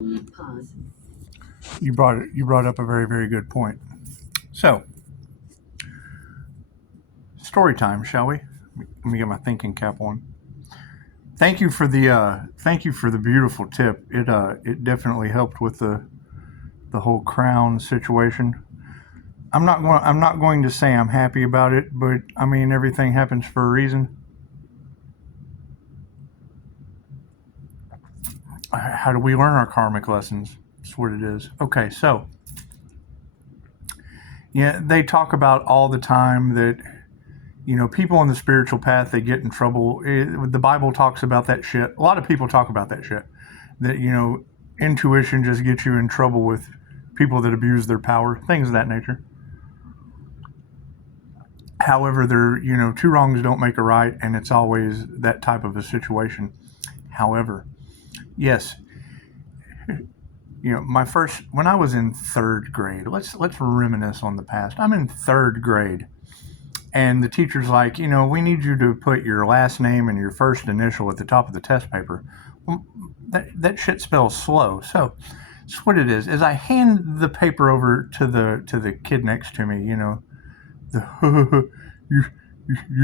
Pause. You brought up a very, very good point. So, story time, shall we? Let me get my thinking cap on. Thank you for the beautiful tip. It definitely helped with the whole crown situation. I'm not going to say I'm happy about it, but I mean everything happens for a reason. How do we learn our karmic lessons? That's what it is. Okay, so yeah, they talk about all the time that people on the spiritual path, they get in trouble. The Bible talks about that shit. A lot of people talk about that shit. That intuition just gets you in trouble with people that abuse their power, things of that nature. However, two wrongs don't make a right, and it's always that type of a situation. However, yes, when I was in third grade, let's reminisce on the past. I'm in third grade, and the teacher's like, we need you to put your last name and your first initial at the top of the test paper. Well, that shit spells slow, so that's what it is. As I hand the paper over to the kid next to me, your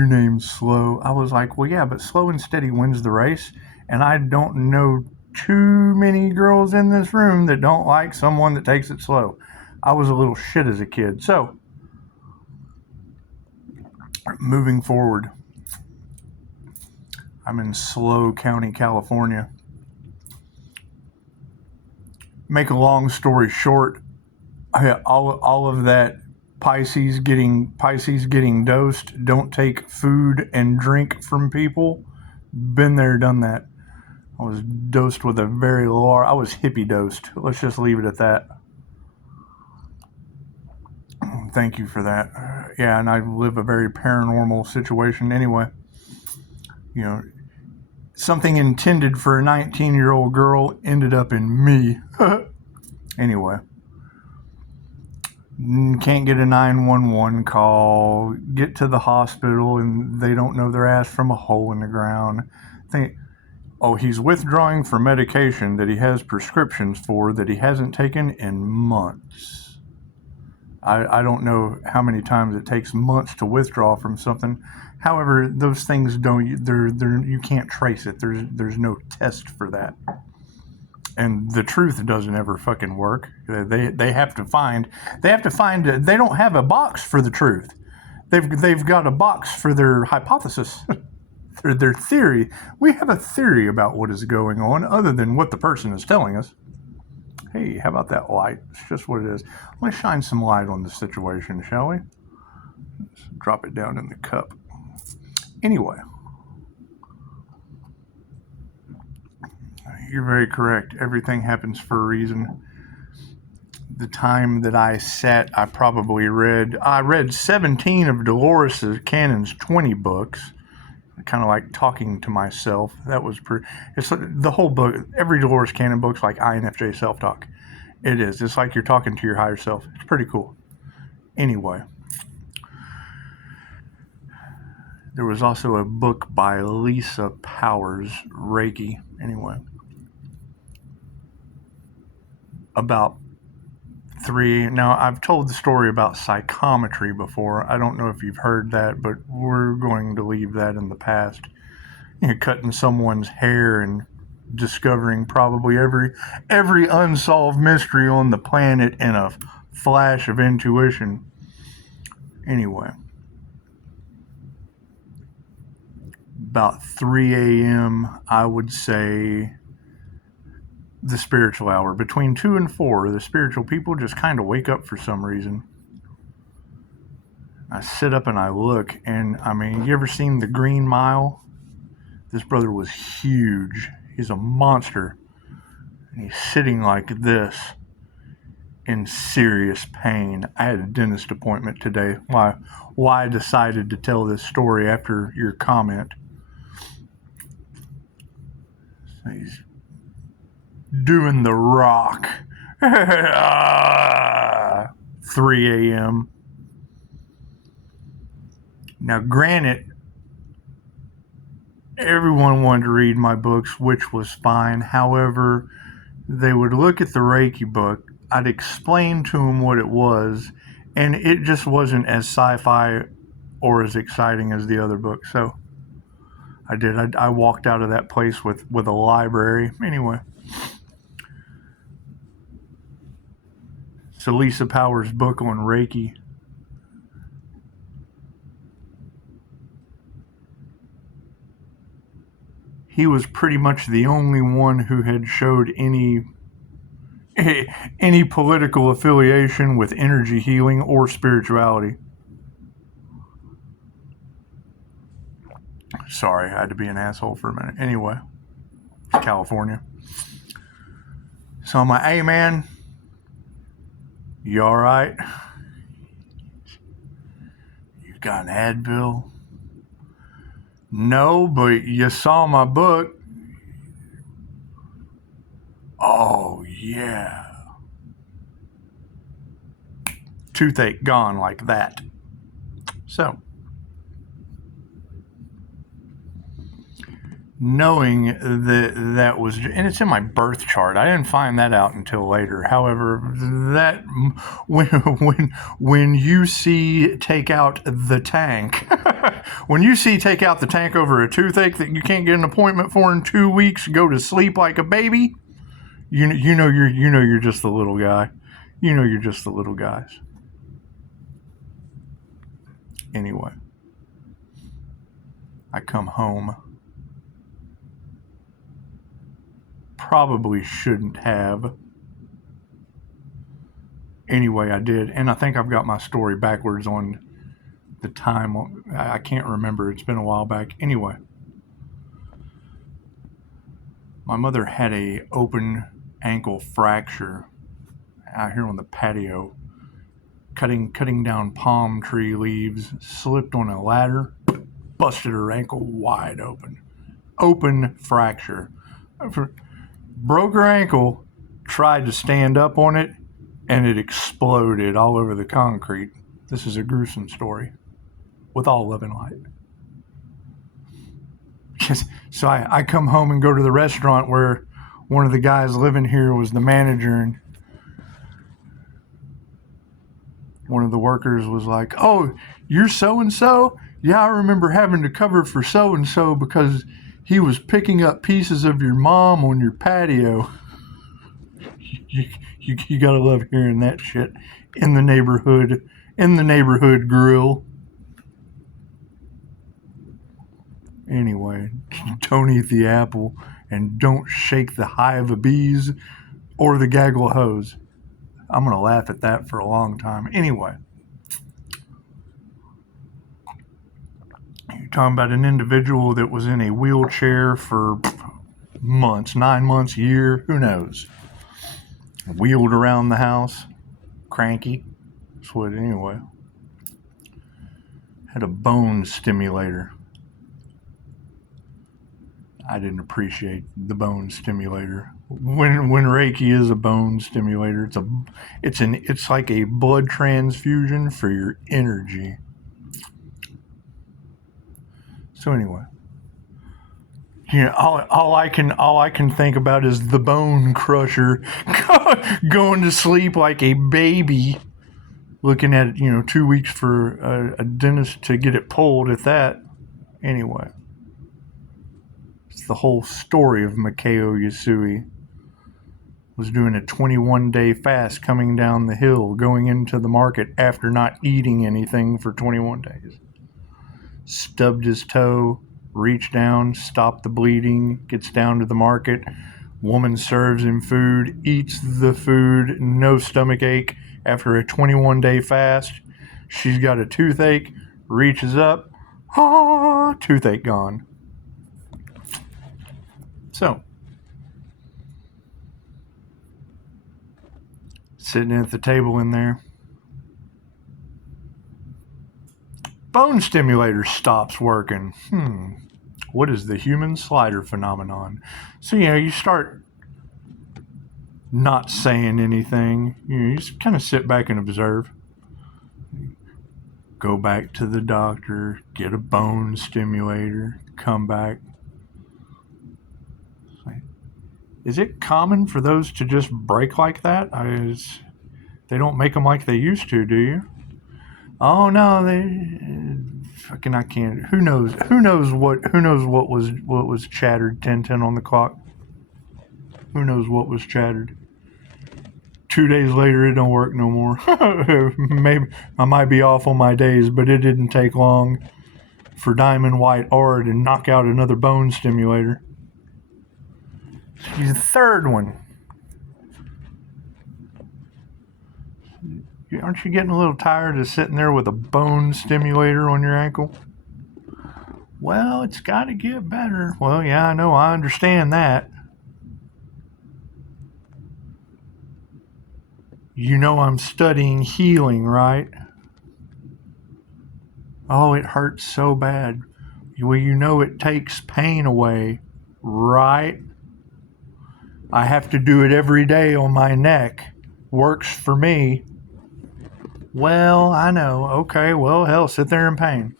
name's Slow. I was like, well, yeah, but slow and steady wins the race, and I don't know too many girls in this room that don't like someone that takes it slow. I was a little shit as a kid. So, moving forward, I'm in Slow County, California. Make a long story short, all of that Pisces getting dosed, don't take food and drink from people. Been there, done that. I was dosed with I was hippie dosed. Let's just leave it at that. Thank you for that. Yeah, and I live a very paranormal situation anyway. Something intended for a 19-year-old girl ended up in me. Anyway. Can't get a 911 call, get to the hospital, and they don't know their ass from a hole in the ground. He's withdrawing from medication that he has prescriptions for that he hasn't taken in months. I don't know how many times it takes months to withdraw from something. However, those things you can't trace it. There's no test for that. And the truth doesn't ever fucking work. They have to find. They don't have a box for the truth. They've got a box for their hypothesis, their theory. We have a theory about what is going on, other than what the person is telling us. Hey, how about that light? It's just what it is. Let's shine some light on the situation, shall we? Let's drop it down in the cup. Anyway. You're very correct. Everything happens for a reason. The time that I sat, I read 17 of Dolores Cannon's 20 books. Kind of like talking to myself. That was it's the whole book. Every Dolores Cannon book's like INFJ self-talk. It is. It's like you're talking to your higher self. It's pretty cool. Anyway. There was also a book by Lisa Powers, Reiki. Anyway. About now I've told the story about psychometry before. I don't know if you've heard that, but we're going to leave that in the past. Cutting someone's hair and discovering probably every unsolved mystery on the planet in a flash of intuition. Anyway, about 3 a.m. I would say the spiritual hour. Between 2 and 4, the spiritual people just kind of wake up for some reason. I sit up and I look, and I mean, you ever seen The Green Mile? This brother was huge. He's a monster. And he's sitting like this in serious pain. I had a dentist appointment today. Why I decided to tell this story after your comment. So he's doing the rock. 3 a.m. Now, granted, everyone wanted to read my books, which was fine. However, they would look at the Reiki book. I'd explain to them what it was, and it just wasn't as sci-fi or as exciting as the other book. So I did. I walked out of that place with a library. Anyway, it's Lisa Powers' book on Reiki. He was pretty much the only one who had showed any political affiliation with energy healing or spirituality. Sorry, I had to be an asshole for a minute. Anyway, California. So I'm like, hey man, you alright? You got an Advil? No, but you saw my book. Oh, yeah. Toothache gone like that. So, knowing that was, and it's in my birth chart. I didn't find that out until later. However, that when you see take out the tank, when you see take out the tank over a toothache that you can't get an appointment for in 2 weeks, go to sleep like a baby, you know you're just the little guy. You know you're just the little guys. Anyway, I come home. Probably shouldn't have. Anyway, I did, and I think I've got my story backwards on the time. I can't remember. It's been a while back. Anyway, my mother had a open ankle fracture out here on the patio, cutting down palm tree leaves, slipped on a ladder, busted her ankle wide open. Open fracture. Broke her ankle, tried to stand up on it, and it exploded all over the concrete. This is a gruesome story, with all love and light. So I come home and go to the restaurant where one of the guys living here was the manager, and one of the workers was like, "Oh, you're so-and-so? Yeah, I remember having to cover for so-and-so because he was picking up pieces of your mom on your patio." You gotta love hearing that shit in the neighborhood grill. Anyway, don't eat the apple and don't shake the hive of bees or the gaggle of hose. I'm gonna laugh at that for a long time. Anyway, you're talking about an individual that was in a wheelchair for months, 9 months, a year, who knows? Wheeled around the house, cranky. That's what, anyway. Had a bone stimulator. I didn't appreciate the bone stimulator. When Reiki is a bone stimulator, it's like a blood transfusion for your energy. So anyway, all I can think about is the bone crusher going to sleep like a baby, looking at 2 weeks for a dentist to get it pulled at that. Anyway, it's the whole story of Mikao Yasui. Was doing a 21-day fast coming down the hill, going into the market after not eating anything for 21 days. Stubbed his toe, reached down, stopped the bleeding, gets down to the market. Woman serves him food, eats the food, no stomach ache. After a 21-day fast, she's got a toothache, reaches up, toothache gone. So, sitting at the table in there, bone stimulator stops working. What is the human slider phenomenon? So, you start not saying anything. You just kind of sit back and observe. Go back to the doctor, get a bone stimulator, come back. Is it common for those to just break like that? They don't make them like they used to, do you? Oh no, they fucking I can't. Who knows? Who knows what was chattered 10:10 on the clock? Who knows what was chattered? 2 days later, it don't work no more. Maybe I might be off on my days, but it didn't take long for Diamond White Aura to knock out another bone stimulator. She's the third one. Aren't you getting a little tired of sitting there with a bone stimulator on your ankle? Well, it's got to get better. Well, yeah, I know. I understand that. You know I'm studying healing, right? Oh, it hurts so bad. Well, you know it takes pain away, right? I have to do it every day on my neck. Works for me. Well, I know. Okay, well, hell, sit there in pain.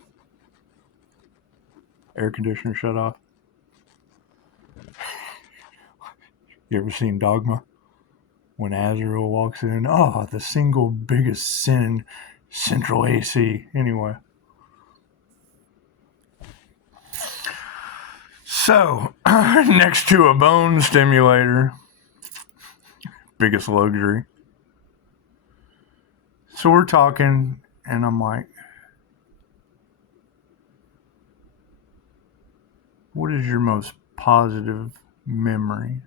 Air conditioner shut off. You ever seen Dogma? When Azrael walks in, oh, the single biggest sin, central AC. Anyway. So, next to a bone stimulator, biggest luxury. So we're talking, and I'm like, what is your most positive memory?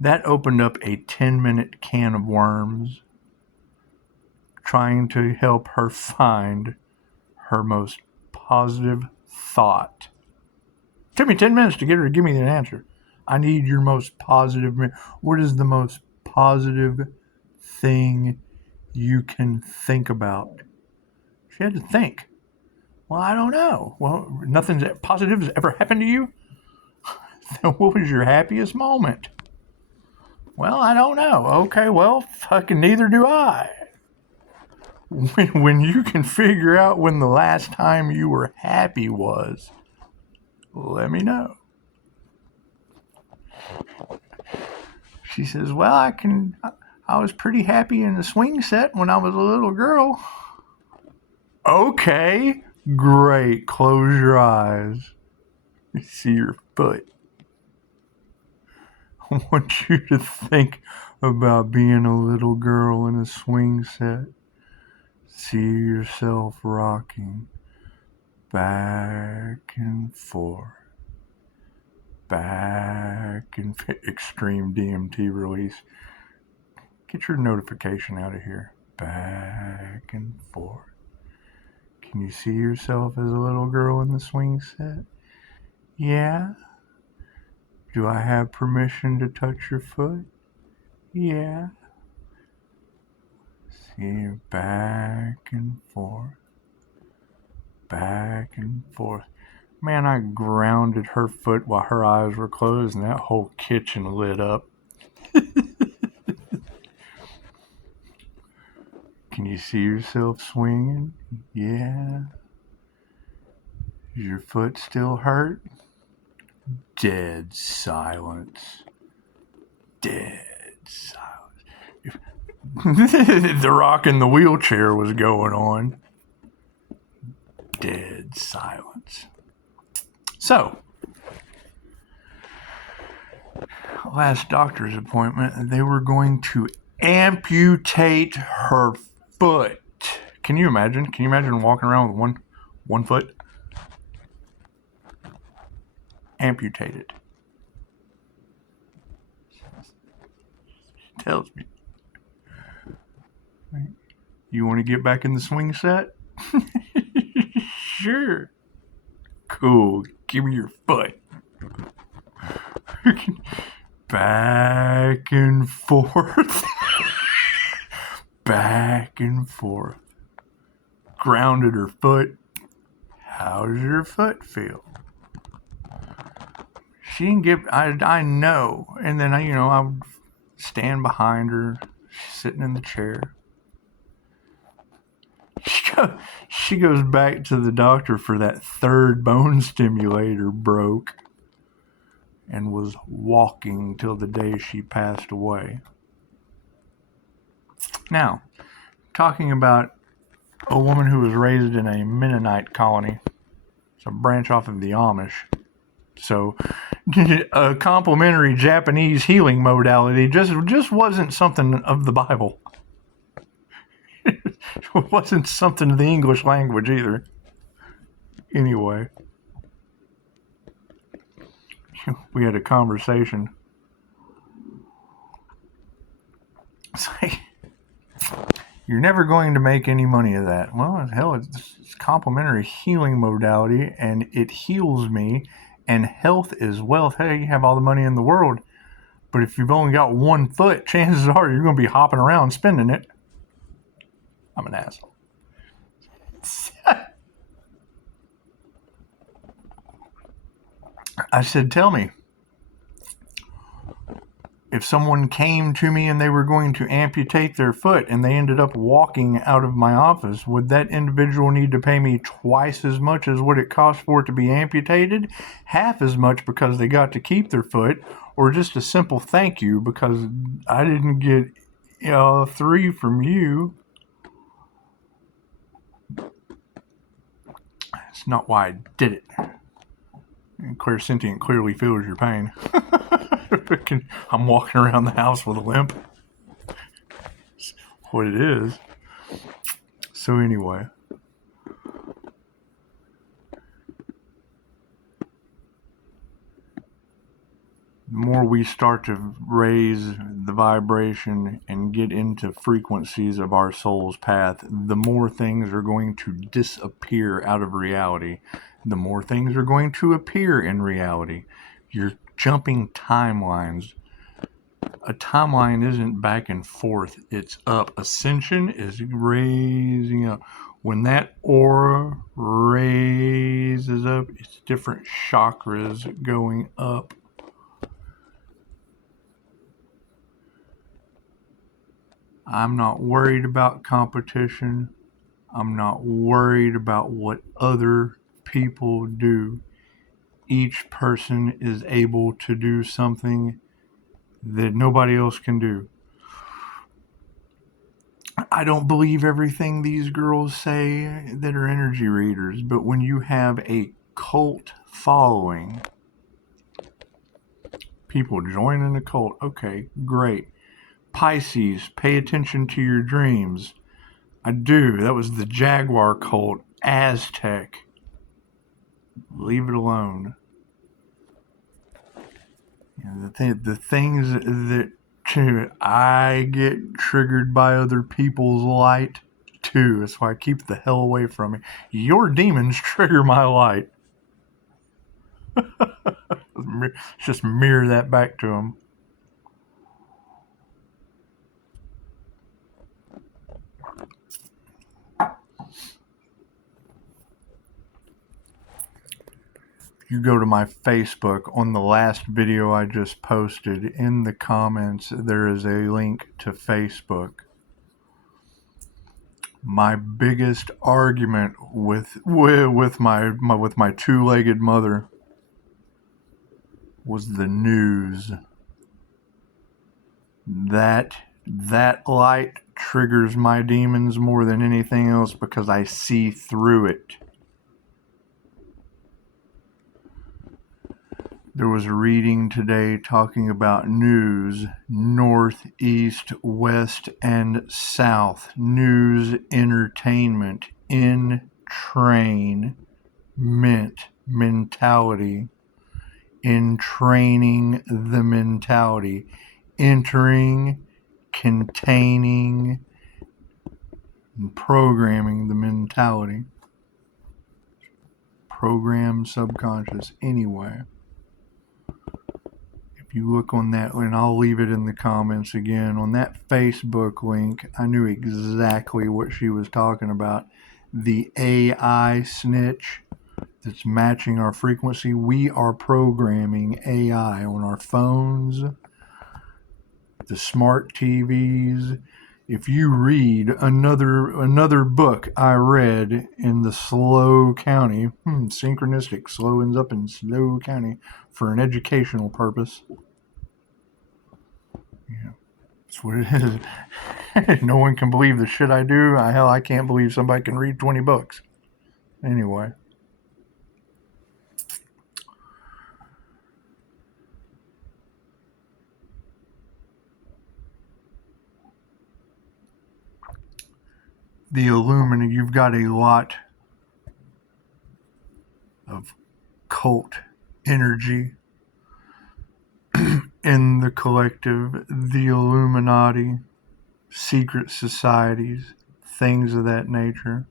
That opened up a 10-minute can of worms, trying to help her find her most positive thought. It took me 10 minutes to get her to give me an answer. I need your most positive. What is the most positive thing you can think about? She had to think. Well, I don't know. Well, nothing positive has ever happened to you? What was your happiest moment? Well, I don't know. Okay, well, fucking neither do I. When you can figure out when the last time you were happy was, let me know. She says, well, I was pretty happy in the swing set when I was a little girl. Okay, great. Close your eyes. See your foot. I want you to think about being a little girl in a swing set. See yourself rocking back and forth. Back and extreme DMT release. Get your notification out of here. Back and forth. Can you see yourself as a little girl in the swing set? Yeah. Do I have permission to touch your foot? Yeah. See, back and forth. Back and forth. Man, I grounded her foot while her eyes were closed, and that whole kitchen lit up. Can you see yourself swinging? Yeah. Is your foot still hurt? Dead silence. Dead silence. The rock in the wheelchair was going on. Dead silence. So, last doctor's appointment, they were going to amputate her foot. Can you imagine? Can you imagine walking around with one foot? Amputated. Tells me. You want to get back in the swing set? Sure. Cool. Give me your foot. Back and forth. Back and forth. Grounded her foot. How's your foot feel? She didn't give, I know. And then I would stand behind her. She's sitting in the chair. She goes back to the doctor for that third bone stimulator broke. and was walking till the day she passed away. Now, talking about a woman who was raised in a Mennonite colony, it's a branch off of the Amish. So, a complementary Japanese healing modality just wasn't something of the Bible. It wasn't something of the English language either. Anyway, we had a conversation. It's like, you're never going to make any money of that. Well, hell, it's complementary healing modality, and it heals me, and health is wealth. Hey, you have all the money in the world, but if you've only got 1 foot, chances are you're going to be hopping around spending it. I'm an asshole. I said, tell me, if someone came to me and they were going to amputate their foot and they ended up walking out of my office, would that individual need to pay me twice as much as what it cost for it to be amputated? Half as much because they got to keep their foot? Or just a simple thank you because I didn't get 3 from you? That's not why I did it. And clairsentient clearly feels your pain. I'm walking around the house with a limp. That's what it is. So anyway. The more we start to raise the vibration and get into frequencies of our soul's path, the more things are going to disappear out of reality. The more things are going to appear in reality. You're jumping timelines. A timeline isn't back and forth, it's up. Ascension is raising up. When that aura raises up, it's different chakras going up. I'm not worried about competition. I'm not worried about what other people do. Each person is able to do something that nobody else can do. I don't believe everything these girls say that are energy readers, but when you have a cult following, people joining a cult, okay, great. Pisces, pay attention to your dreams. I do. That was the Jaguar cult. Aztec. Leave it alone. The things that I get triggered by other people's light too. That's why I keep the hell away from me. Your demons trigger my light. Just mirror that back to them. You go to my Facebook, on the last video I just posted, in the comments there is a link to Facebook. My biggest argument with my two-legged mother was the news. That light triggers my demons more than anything else because I see through it. There was a reading today talking about news, north, east, west, and south. News, entertainment, entrainment, mentality, entraining the mentality, entering, containing, and programming the mentality. Program subconscious. Anyway. You look on that, and I'll leave it in the comments again. On that Facebook link, I knew exactly what she was talking about. The AI snitch that's matching our frequency. We are programming AI on our phones, the smart TVs. If you read another book I read in the Slow County, synchronistic, slow ends up in Slow County for an educational purpose. Yeah, that's what it is. No one can believe the shit I do. Hell, I can't believe somebody can read 20 books. Anyway. The Illuminati, you've got a lot of cult energy in the collective, the Illuminati, secret societies, things of that nature.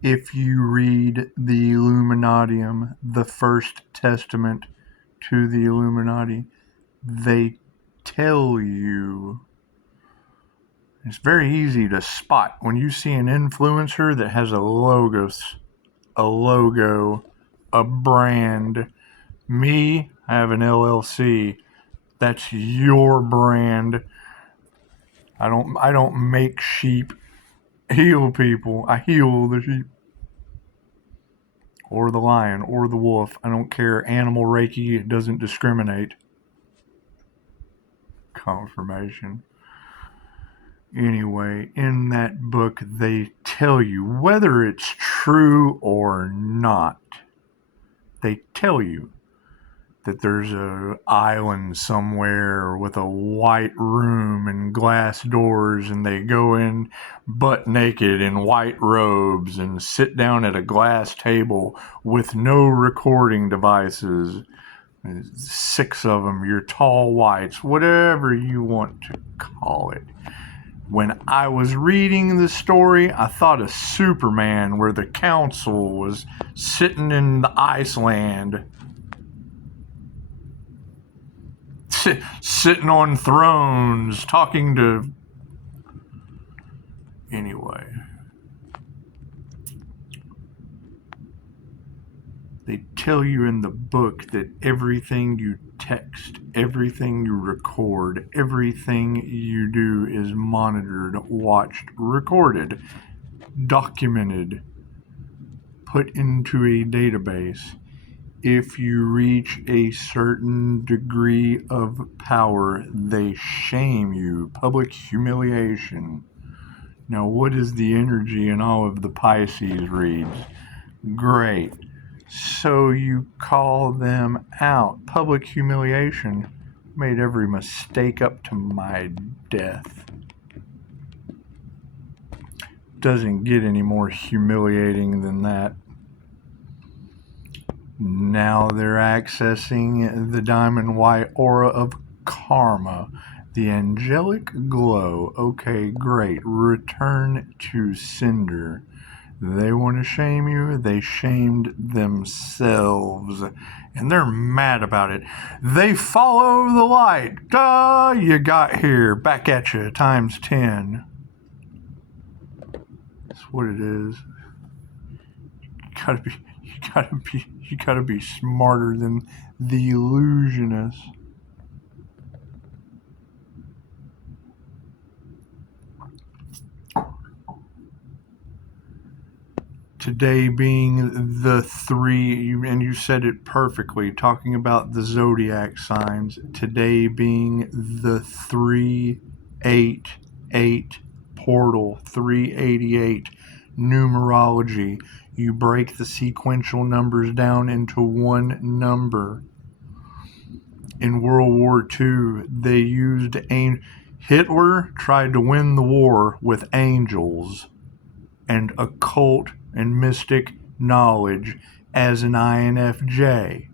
If you read the Illuminatium, the first testament to the Illuminati, they tell you. It's very easy to spot when you see an influencer that has a logo, a brand. Me, I have an LLC. That's your brand. I don't make sheep heal people. I heal the sheep. Or the lion, or the wolf. I don't care. Animal Reiki doesn't discriminate. Confirmation. Anyway, in that book, they tell you whether it's true or not. They tell you that there's an island somewhere with a white room and glass doors, and they go in butt naked in white robes and sit down at a glass table with no recording devices. 6 of them, your tall whites, whatever you want to call it. When I was reading the story, I thought of Superman, where the council was sitting in the Iceland, sitting on thrones, talking to... Anyway. They tell you in the book that everything you text, everything you record, everything you do is monitored, watched, recorded, documented, put into a database. If you reach a certain degree of power, they shame you. Public humiliation. Now, what is the energy in all of the Pisces reads? Great. So you call them out. Public humiliation. Made every mistake up to my death. Doesn't get any more humiliating than that. Now they're accessing the diamond white aura of karma, the angelic glow. Okay, great. Return to sender. They want to shame you. They shamed themselves, and they're mad about it. They follow the light. You got here. Back at you, times 10. That's what it is. You gotta be smarter than the illusionist. Today being the 3, and you said it perfectly, talking about the zodiac signs. Today being the 388 portal, 388 numerology. You break the sequential numbers down into one number. In World War II, they used Hitler tried to win the war with angels and occult and mystic knowledge as an INFJ.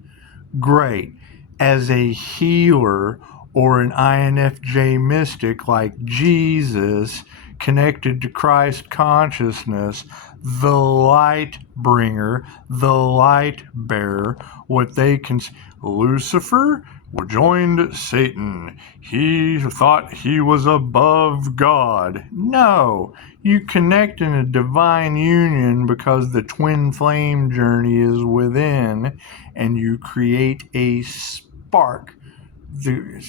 Great. As a healer or an INFJ mystic like Jesus, connected to Christ consciousness, the light bringer, the light bearer, what they can... Lucifer joined Satan. He thought he was above God. No, you connect in a divine union because the twin flame journey is within, and you create a spark. Do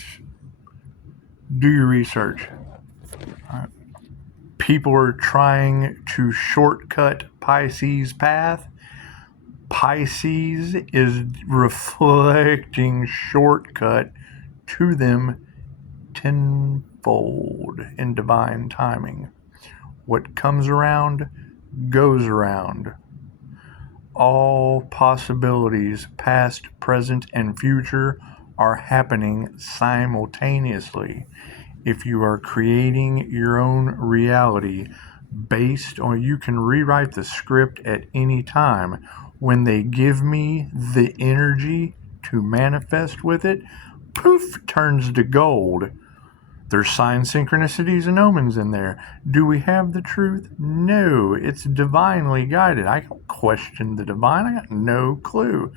your research. people are trying to shortcut Pisces' path. Pisces is reflecting shortcut to them tenfold in divine timing. What comes around goes around. All possibilities, past, present, and future, are happening simultaneously. If you are creating your own reality based on, you can rewrite the script at any time. When they give me the energy to manifest with it, poof, turns to gold. There's signs, synchronicities, and omens in there. Do we have the truth? No, it's divinely guided. I don't question the divine. I got no clue.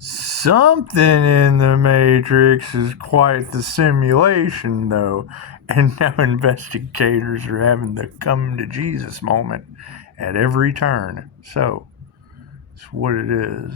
Something in the Matrix is quite the simulation, though, and now investigators are having the come to Jesus moment at every turn. So, it's what it is.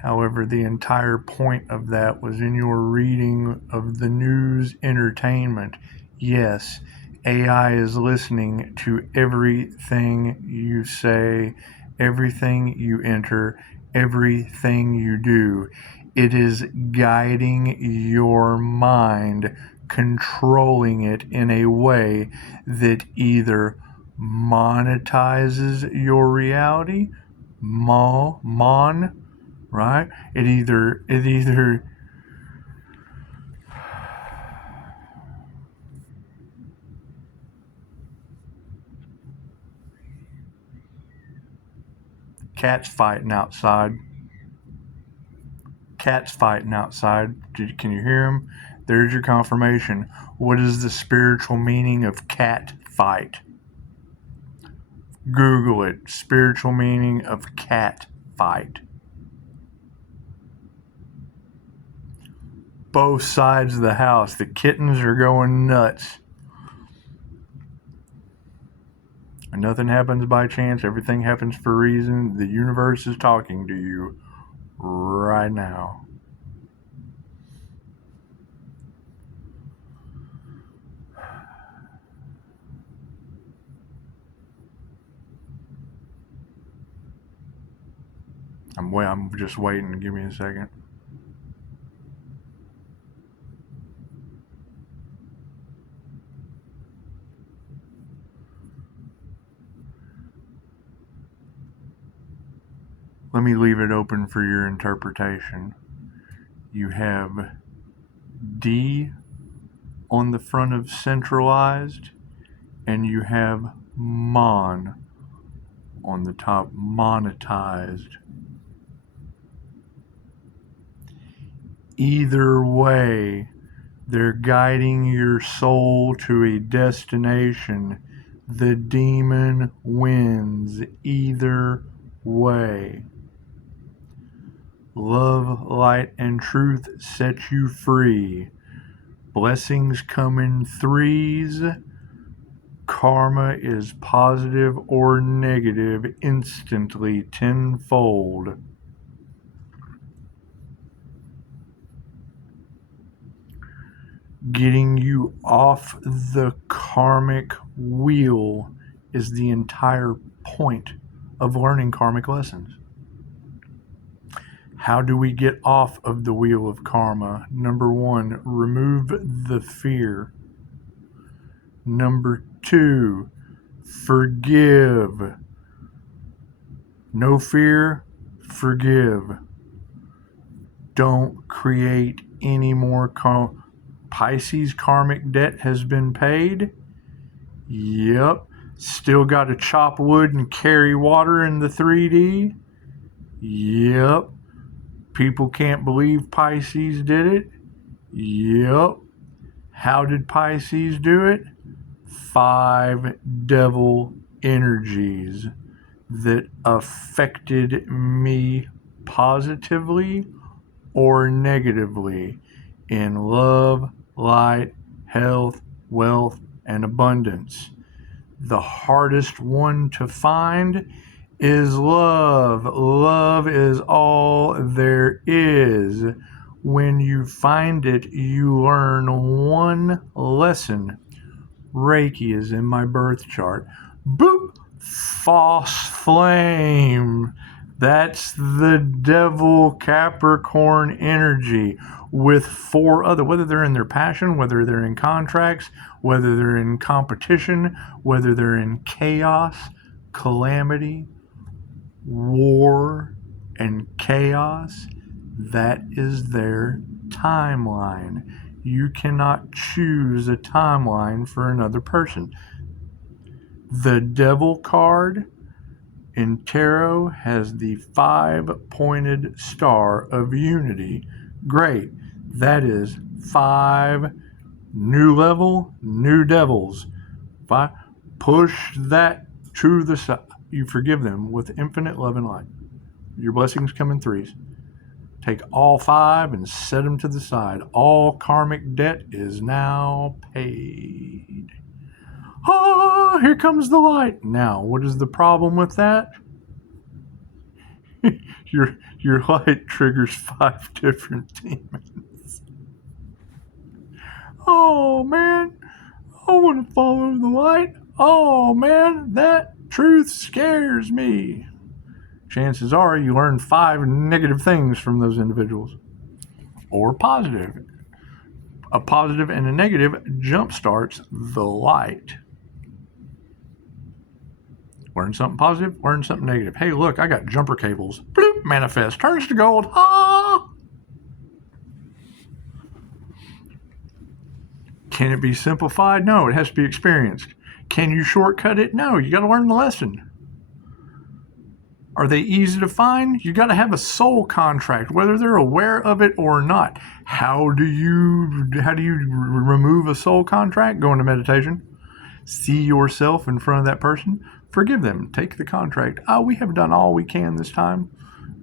However, the entire point of that was in your reading of the news entertainment. Yes, AI is listening to everything you say, everything you enter, everything you do. It is guiding your mind, controlling it in a way that either monetizes your reality, right? It either cats fighting outside. Cats fighting outside. Can you hear them? There's your confirmation. What is the spiritual meaning of cat fight? Google it. Spiritual meaning of cat fight. Both sides of the house. The kittens are going nuts. And nothing happens by chance. Everything happens for a reason. The universe is talking to you right now. I'm just waiting. Give me a second. Let me leave it open for your interpretation. You have D on the front of centralized, and you have Mon on the top, MONatized. Either way, they're guiding your soul to a destination. The demon wins either way. Love, light, and truth set you free. Blessings come in threes. Karma is positive or negative instantly tenfold. Getting you off the karmic wheel is the entire point of learning karmic lessons. How do we get off of the wheel of karma? Number one, remove the fear. Number two, forgive. No fear, forgive. Don't create any more Pisces karmic debt has been paid. Yep. Still got to chop wood and carry water in the 3D. Yep. People can't believe Pisces did it. Yep. How did Pisces do it? 5 devil energies that affected me positively or negatively in love, light, health, wealth, and abundance. The hardest one to find is love. Love is all there is. When you find it, you learn one lesson. Reiki is in my birth chart. Boop! False flame. That's the devil Capricorn energy with 4 other, whether they're in their passion, whether they're in contracts, whether they're in competition, whether they're in chaos, calamity, war, and chaos. That is their timeline. You cannot choose a timeline for another person. The devil card in tarot has the 5-pointed star of unity. Great. That is 5 new level, new devils. Push that to the side. You forgive them with infinite love and light. Your blessings come in 3s. Take all 5 and set them to the side. All karmic debt is now paid. Ah, here comes the light. Now, what is the problem with that? Your light triggers 5 different demons. Oh man, I want to follow the light. Oh man, that truth scares me. Chances are you learn 5 negative things from those individuals. Or positive. A positive and a negative jumpstarts the light. Learn something positive, learn something negative. Hey, look, I got jumper cables. Bloop, manifest, turns to gold. Ah! Can it be simplified? No, it has to be experienced. Can you shortcut it? No, you got to learn the lesson. Are they easy to find? You got to have a soul contract, whether they're aware of it or not. How do you remove a soul contract? Go into meditation. See yourself in front of that person. Forgive them. Take the contract. We have done all we can this time.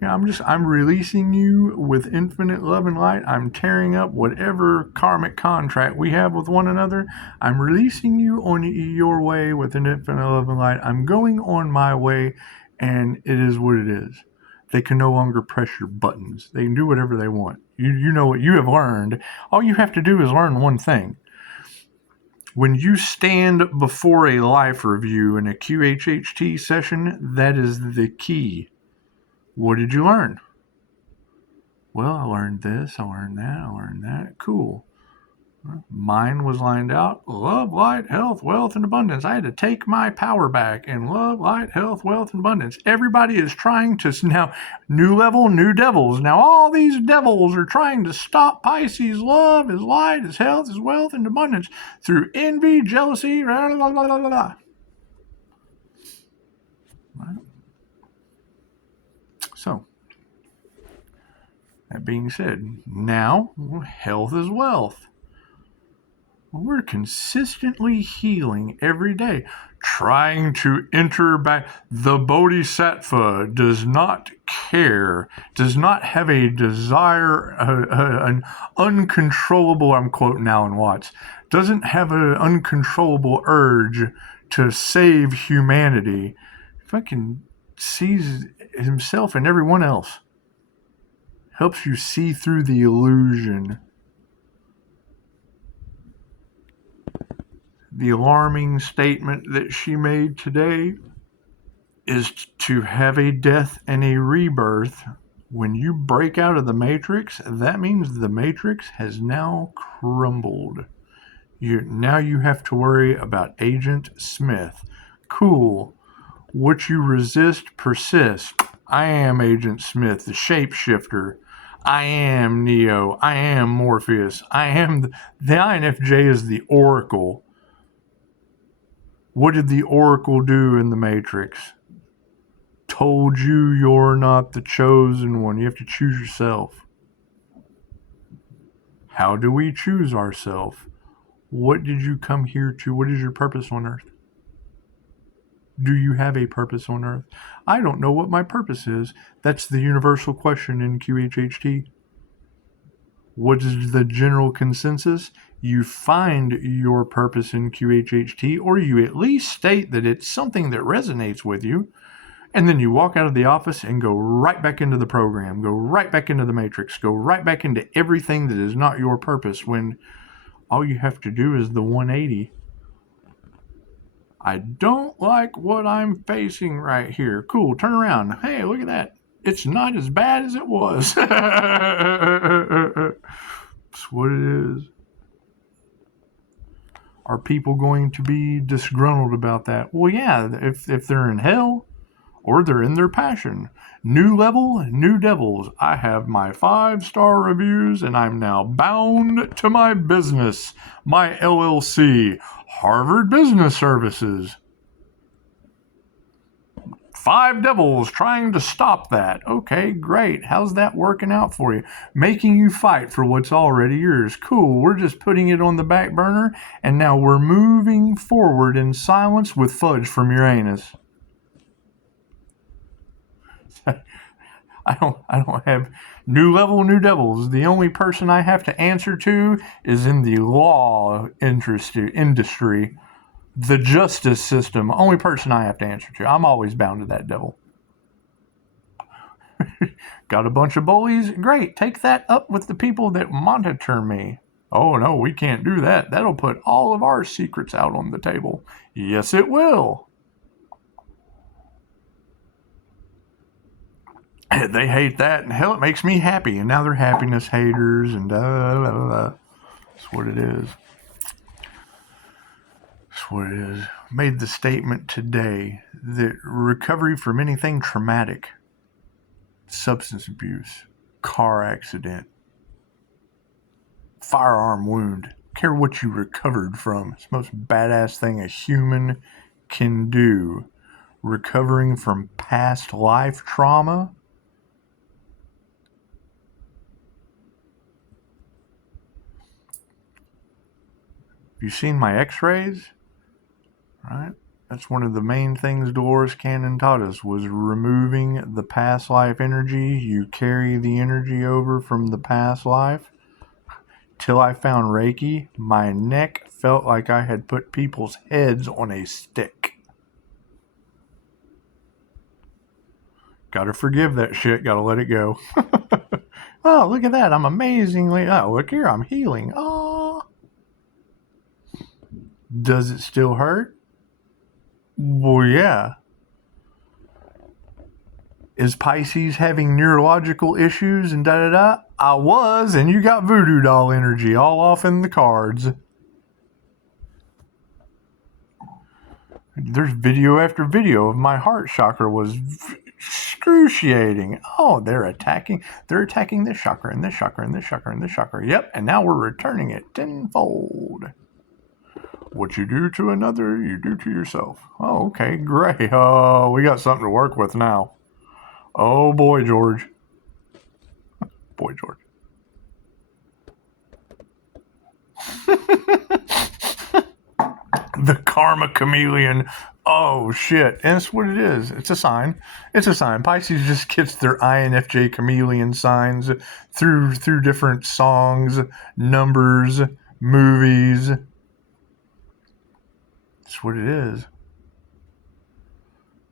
I'm releasing you with infinite love and light. I'm tearing up whatever karmic contract we have with one another. I'm releasing you on your way with an infinite love and light. I'm going on my way, and it is what it is. They can no longer press your buttons. They can do whatever they want. You know what you have learned. All you have to do is learn one thing. When you stand before a life review in a QHHT session, that is the key. What did you learn? Well, I learned this, I learned that. Cool. Mine was lined out. Love, light, health, wealth, and abundance. I had to take my power back in love, light, health, wealth, and abundance. Everybody is trying to now, new level, new devils. Now all these devils are trying to stop Pisces' love, his light, his health, his wealth, and abundance through envy, jealousy, blah, blah, blah, blah, blah. Right. So, that being said, now health is wealth. We're consistently healing every day, trying to enter back. The Bodhisattva does not care, does not have a desire, an uncontrollable, I'm quoting Alan Watts, doesn't have an uncontrollable urge to save humanity. Fucking sees himself and everyone else. Helps you see through the illusion. The alarming statement that she made today is to have a death and a rebirth. When you break out of the matrix, that means the matrix has now crumbled. Now you have to worry about Agent Smith. Cool. What you resist persists. I am Agent Smith, the shapeshifter. I am Neo. I am Morpheus. I am the INFJ is the Oracle. What did the Oracle do in the Matrix? Told you you're not the chosen one. You have to choose yourself. How do we choose ourselves? What did you come here to? What is your purpose on earth? Do you have a purpose on earth? I don't know what my purpose is. That's the universal question in QHHT. What is the general consensus? You find your purpose in QHHT, or you at least state that it's something that resonates with you, and then you walk out of the office and go right back into the program, go right back into the matrix, go right back into everything that is not your purpose, when all you have to do is the 180. I don't like what I'm facing right here. Cool, turn around. Hey, look at that. It's not as bad as it was. That's what it is. Are people going to be disgruntled about that? Well, yeah, if they're in hell or they're in their passion. New level, new devils. I have my 5-star reviews and I'm now bound to my business, my LLC, Harvard Business Services. 5 devils trying to stop that. Okay, great. How's that working out for you? Making you fight for what's already yours. Cool. We're just putting it on the back burner, and now we're moving forward in silence with fudge from your anus. I don't have new level, new devils. The only person I have to answer to is in the law industry. The justice system, only person I have to answer to. I'm always bound to that devil. Got a bunch of bullies? Great, take that up with the people that monitor me. Oh no, we can't do that. That'll put all of our secrets out on the table. Yes, it will. They hate that, and hell, it makes me happy. And now they're happiness haters, and that's what it is. That's what it is. Made the statement today that recovery from anything traumatic, substance abuse, car accident, firearm wound, care what you recovered from. It's the most badass thing a human can do. Recovering from past life trauma. Have you seen my x-rays? Right? That's one of the main things Dolores Cannon taught us, was removing the past life energy. You carry the energy over from the past life. Till I found Reiki, my neck felt like I had put people's heads on a stick. Gotta forgive that shit, gotta let it go. Oh, look at that, I'm amazingly, oh, look here, I'm healing. Oh. Does it still hurt? Well, yeah. Is Pisces having neurological issues and da-da-da? I was, and you got voodoo doll energy all off in the cards. There's video after video of my heart chakra was excruciating. Oh, they're attacking this chakra and this chakra and this chakra and this chakra. Yep, and now we're returning it tenfold. What you do to another, you do to yourself. Oh, okay, great. Oh, we got something to work with now. Oh, boy, George. Boy, George. The karma chameleon. Oh, shit. And that's what it is. It's a sign. It's a sign. Pisces just gets their INFJ chameleon signs through different songs, numbers, movies. That's what it is.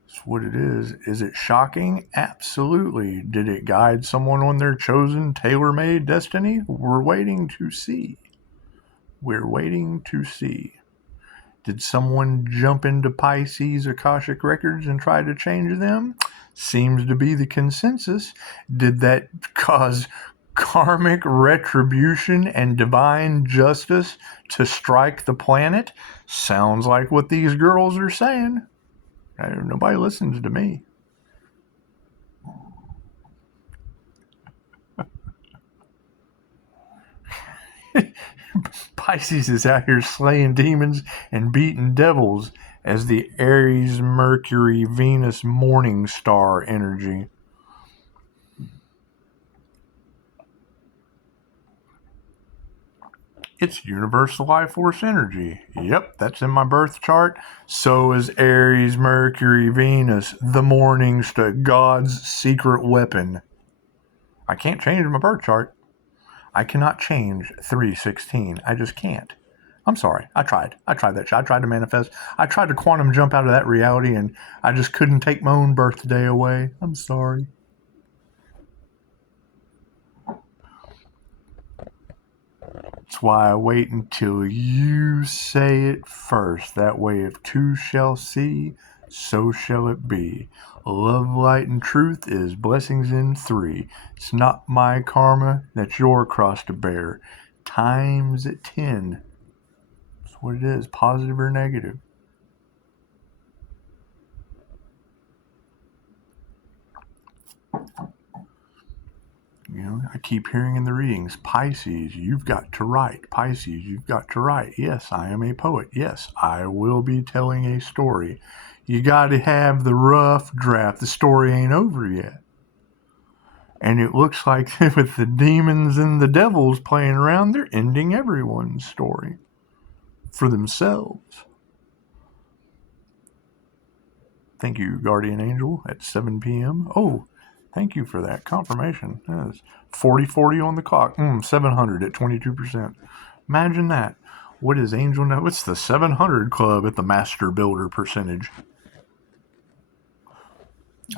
That's what it is. Is it shocking? Absolutely. Did it guide someone on their chosen, tailor-made destiny? We're waiting to see. We're waiting to see. Did someone jump into Pisces Akashic Records and try to change them? Seems to be the consensus. Did that cause karmic retribution and divine justice to strike the planet? Sounds like what these girls are saying. Nobody listens to me. Pisces is out here slaying demons and beating devils as the Aries, Mercury, Venus morning star energy. It's universal life force energy. Yep, that's in my birth chart. So is Aries, Mercury, Venus, the morning star, God's secret weapon. I can't change my birth chart. I cannot change 316. I just can't. I'm sorry. I tried that shit. I tried to manifest. I tried to quantum jump out of that reality, and I just couldn't take my own birthday away. I'm sorry. That's why I wait until you say it first. That way, if two shall see, so shall it be. Love, light, and truth is blessings in three. It's not my karma, that's your cross to bear. Times 10. That's what it is, positive or negative. You know, I keep hearing in the readings, Pisces, you've got to write. Pisces, you've got to write. Yes, I am a poet. Yes, I will be telling a story. You got to have the rough draft. The story ain't over yet. And it looks like with the demons and the devils playing around, they're ending everyone's story for themselves. Thank you, Guardian Angel, at 7 p.m. Oh, thank you for that confirmation. Yes. 40-40 on the clock. 700 at 22%. Imagine that. What is Angel now? What's the 700 club at the Master Builder percentage?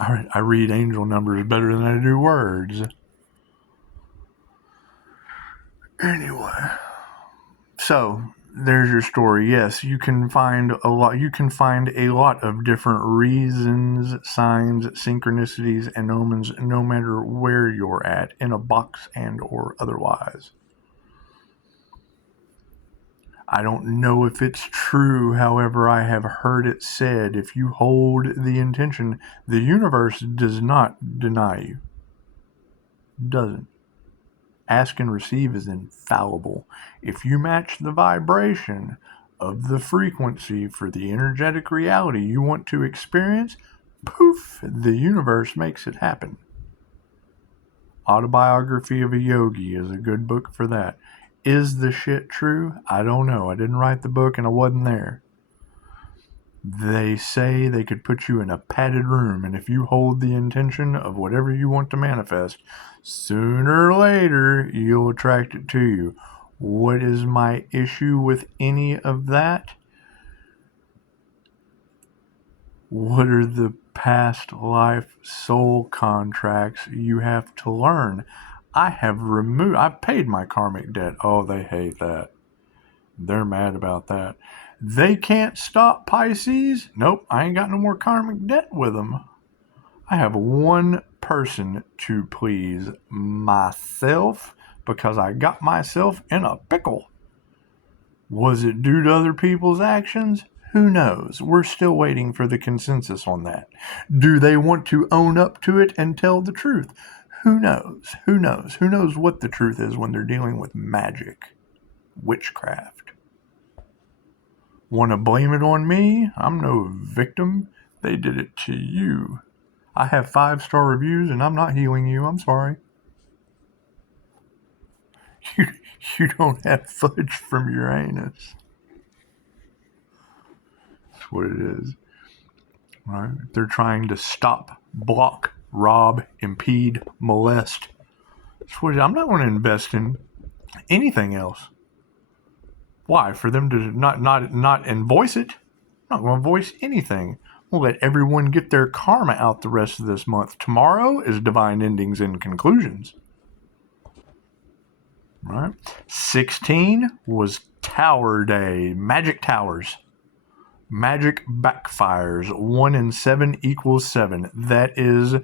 All right, I read angel numbers better than I do words. Anyway, so there's your story. Yes, you can find a lot. You can find a lot of different reasons, signs, synchronicities, and omens, no matter where you're at, in a box and or otherwise. I don't know if it's true, however, I have heard it said, if you hold the intention, the universe does not deny you. Doesn't. Ask and receive is infallible. If you match the vibration of the frequency for the energetic reality you want to experience, poof, the universe makes it happen. Autobiography of a Yogi is a good book for that. Is the shit true? I don't know. I didn't write the book and I wasn't there. They say they could put you in a padded room, and if you hold the intention of whatever you want to manifest, sooner or later you'll attract it to you. What is my issue with any of that? What are the past life soul contracts you have to learn? I've paid my karmic debt. Oh, they hate that. They're mad about that. They can't stop Pisces. Nope, I ain't got no more karmic debt with them. I have one person to please, myself, because I got myself in a pickle. Was it due to other people's actions? Who knows? We're still waiting for the consensus on that. Do they want to own up to it and tell the truth? Who knows? Who knows? Who knows what the truth is when they're dealing with magic, witchcraft? Want to blame it on me? I'm no victim. They did it to you. I have 5-star reviews and I'm not healing you. I'm sorry. You don't have fudge from Uranus. That's what it is. Right? They're trying to stop, block, rob, impede, molest. That's what it is. I'm not going to invest in anything else. Why? For them to not invoice it? I'm not going to voice anything. We'll let everyone get their karma out the rest of this month. Tomorrow is divine endings and conclusions. Right? 16 was Tower Day. Magic Towers. Magic backfires. 1 and 7 equals 7. That is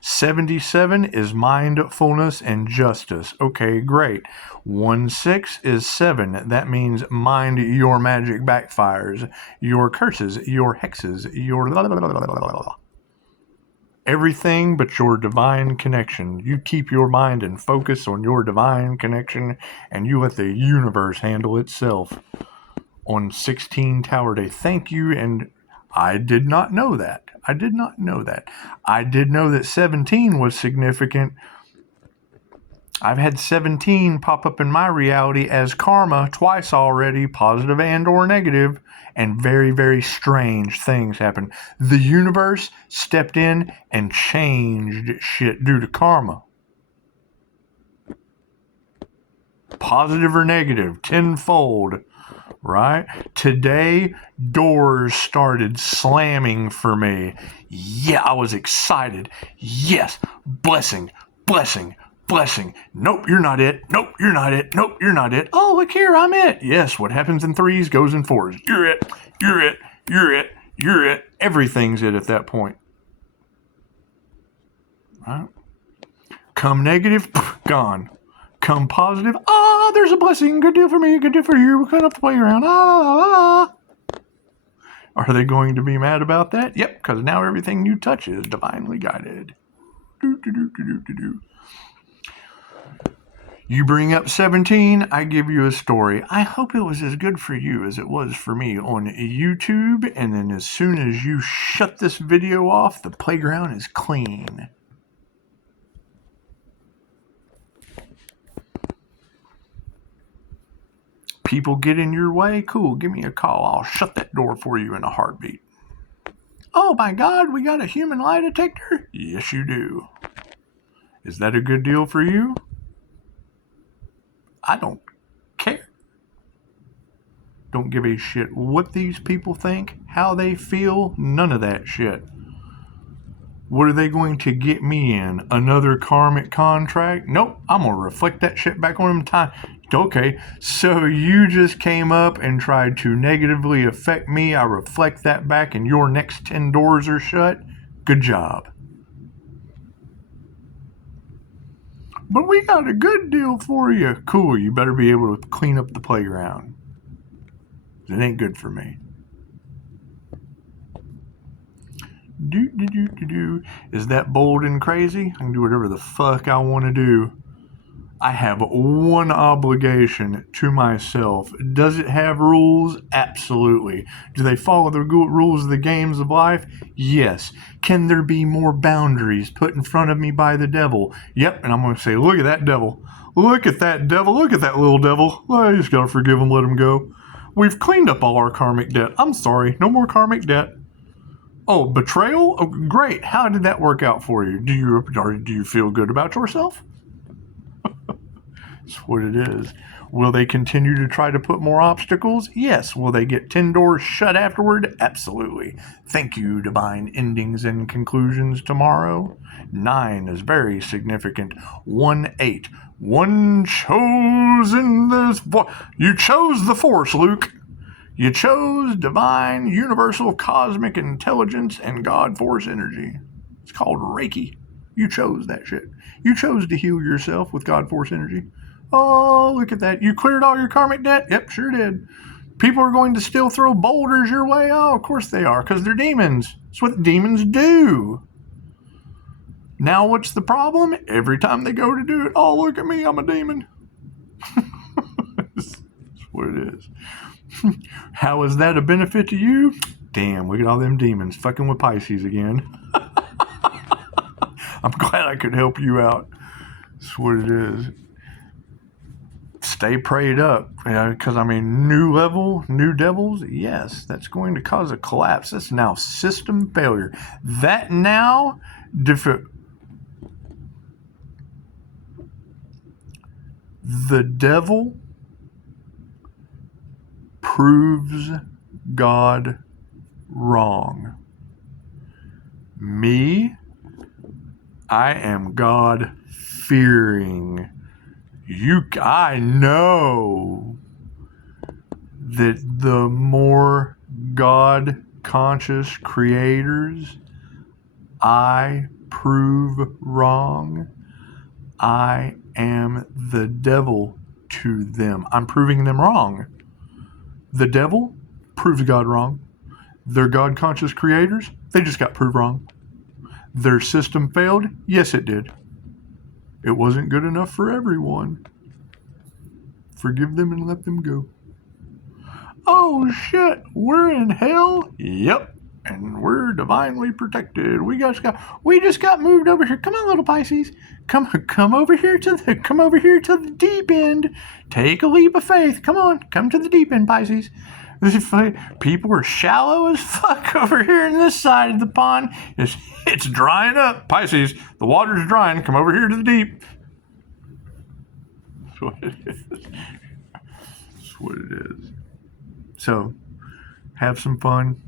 77 is mindfulness and justice. Okay, great. 1-6 is 7. That means mind your magic backfires, your curses, your hexes, your everything but your divine connection. You keep your mind and focus on your divine connection, and you let the universe handle itself. On 16 Tower Day. Thank you, and I did not know that. I did know that 17 was significant. I've had 17 pop up in my reality as karma twice already, positive and or negative, and very, very strange things happened. The universe stepped in and changed shit due to karma. Positive or negative, tenfold. Right? Today, doors started slamming for me. Yeah, I was excited. Yes, blessing. Blessing. Nope, you're not it. Nope, you're not it. Nope, you're not it. Oh, look here, I'm it. Yes, what happens in threes goes in fours. You're it. You're it. You're it. You're it. Everything's it at that point. Right? Come negative, gone. Come positive, there's a blessing. Good deal for me, good deal for you. We're going to play around. Are they going to be mad about that? Yep, because now everything you touch is divinely guided. You bring up 17, I give you a story. I hope it was as good for you as it was for me on YouTube. And then as soon as you shut this video off, the playground is clean. People get in your way? Cool, give me a call. I'll shut that door for you in a heartbeat. Oh my God, we got a human lie detector? Yes, you do. Is that a good deal for you? I don't care. Don't give a shit what these people think, how they feel, none of that shit. What are they going to get me in? Another karmic contract? Nope, I'm going to reflect that shit back on them. Okay, so you just came up and tried to negatively affect me. I reflect that back and your next 10 doors are shut. Good job. But we got a good deal for you. Cool, you better be able to clean up the playground. It ain't good for me. Is that bold and crazy? I can do whatever the fuck I want to do. I have one obligation to myself. Does it have rules? Absolutely. Do they follow the rules of the games of life? Yes. Can there be more boundaries put in front of me by the devil? Yep, and I'm going to say, look at that devil. Look at that devil. Look at that little devil. I just got to forgive him, let him go. We've cleaned up all our karmic debt. I'm sorry, no more karmic debt. Oh, betrayal? Oh, great. How did that work out for you? Do you feel good about yourself? That's what it is. Will they continue to try to put more obstacles? Yes. Will they get 10 doors shut afterward? Absolutely. Thank you, divine endings and conclusions tomorrow. 9 is very significant. 1-8. One chosen this. You chose the Force, Luke. You chose divine, universal, cosmic intelligence and God Force energy. It's called Reiki. You chose that shit. You chose to heal yourself with God Force energy. Oh, look at that. You cleared all your karmic debt? Yep, sure did. People are going to still throw boulders your way? Oh, of course they are, because they're demons. That's what demons do. Now what's the problem? Every time they go to do it, oh, look at me, I'm a demon. That's what it is. How is that a benefit to you? Damn, look at all them demons fucking with Pisces again. I'm glad I could help you out. That's what it is. Stay prayed up, because new level, new devils, yes, that's going to cause a collapse. That's now system failure. That now, the devil proves God wrong. Me, I am God fearing. I know that the more God conscious creators I prove wrong, I am the devil to them. I'm proving them wrong. The devil proves God wrong. They're God conscious creators. They just got proved wrong. Their system failed. Yes, it did. It wasn't good enough for everyone. Forgive them and let them go. Oh shit, we're in hell? Yep. And we're divinely protected. We just got moved over here. Come on, little Pisces. Come over here to the deep end. Take a leap of faith. Come on, come to the deep end, Pisces. People are shallow as fuck over here in this side of the pond. It's drying up. Pisces, the water's drying. Come over here to the deep. That's what it is. That's what it is. So, have some fun.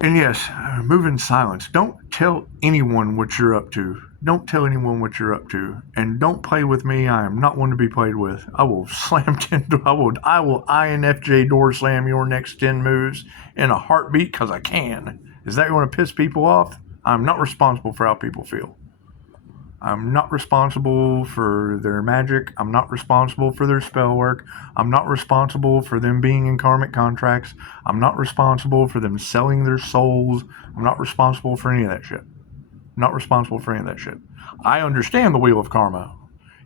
And yes, move in silence. Don't tell anyone what you're up to. Don't tell anyone what you're up to. And don't play with me. I am not one to be played with. I will slam 10, I will INFJ door slam your next 10 moves in a heartbeat because I can. Is that going to piss people off? I'm not responsible for how people feel. I'm not responsible for their magic. I'm not responsible for their spell work. I'm not responsible for them being in karmic contracts. I'm not responsible for them selling their souls. I'm not responsible for any of that shit. I'm not responsible for any of that shit. I understand the wheel of karma.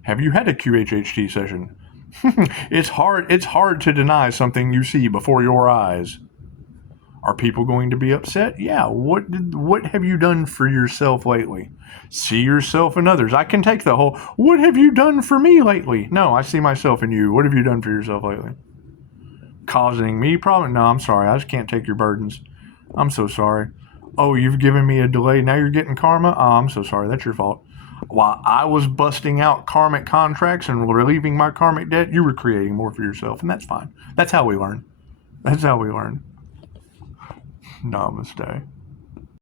Have you had a QHHT session? It's hard to deny something you see before your eyes. Are people going to be upset? Yeah. What have you done for yourself lately? See yourself in others. I can take the whole, what have you done for me lately? No, I see myself in you. What have you done for yourself lately? Causing me problem? No, I'm sorry. I just can't take your burdens. I'm so sorry. Oh, you've given me a delay. Now you're getting karma? Oh, I'm so sorry. That's your fault. While I was busting out karmic contracts and relieving my karmic debt, you were creating more for yourself, and that's fine. That's how we learn. That's how we learn. Namaste.